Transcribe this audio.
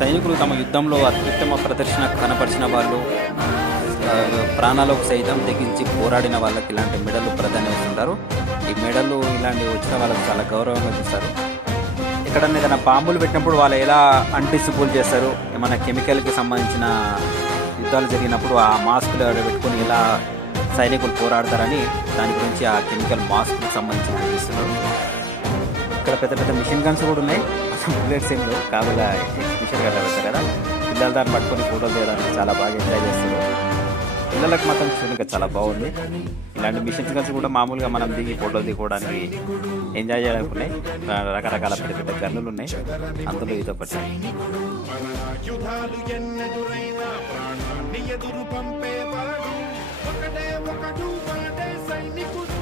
సైనికులు తమ యుద్ధంలో అత్యుత్తమ ప్రదర్శన కనపరిచిన వాళ్ళు, ప్రాణాలకు సైతం తెగించి పోరాడిన వాళ్ళకి ఇలాంటి మెడలు ప్రధాని ఇస్తుంటారు. ఈ మెడలు ఇలాంటివి వచ్చిన వాళ్ళకి చాలా గౌరవంగా చూస్తారు. ఎక్కడన్నా ఏదైనా బాంబులు పెట్టినప్పుడు వాళ్ళు ఎలా అంటిసిపుల్ చేస్తారు, ఏమైనా కెమికల్కి సంబంధించిన యుద్ధాలు జరిగినప్పుడు ఆ మాస్కులు పెట్టుకొని ఎలా సైనికులు పోరాడతారని దాని గురించి ఆ కెమికల్ మాస్క్కి సంబంధించి చూపిస్తున్నారు. ఇక్కడ పెద్ద పెద్ద మిషన్ గన్స్ కూడా ఉన్నాయి. బుల్లెట్స్ ఏం లేవు, కావుగా మిషన్ గట్ట పెడతారు కదా, పిల్లలు దాన్ని పట్టుకొని ఫోటోలు తీయడానికి చాలా బాగా ఎంజాయ్ చేస్తారు. పిల్లలకు మాత్రం చూడడానికి చాలా బాగుంది. ఇలాంటి మిషన్స్ గన్స్ కూడా మామూలుగా మనం దిగి ఫోటోలు దిగుకోవడానికి ఎంజాయ్ చేయడానికి ఉన్నాయి. రకరకాల పెద్ద పెద్ద గన్నులు ఉన్నాయి, అందులో ఇదో ఒకటి. ఎదురు పంపేవాడు ఒకడే ఒకడు వాడే సైనికుడు.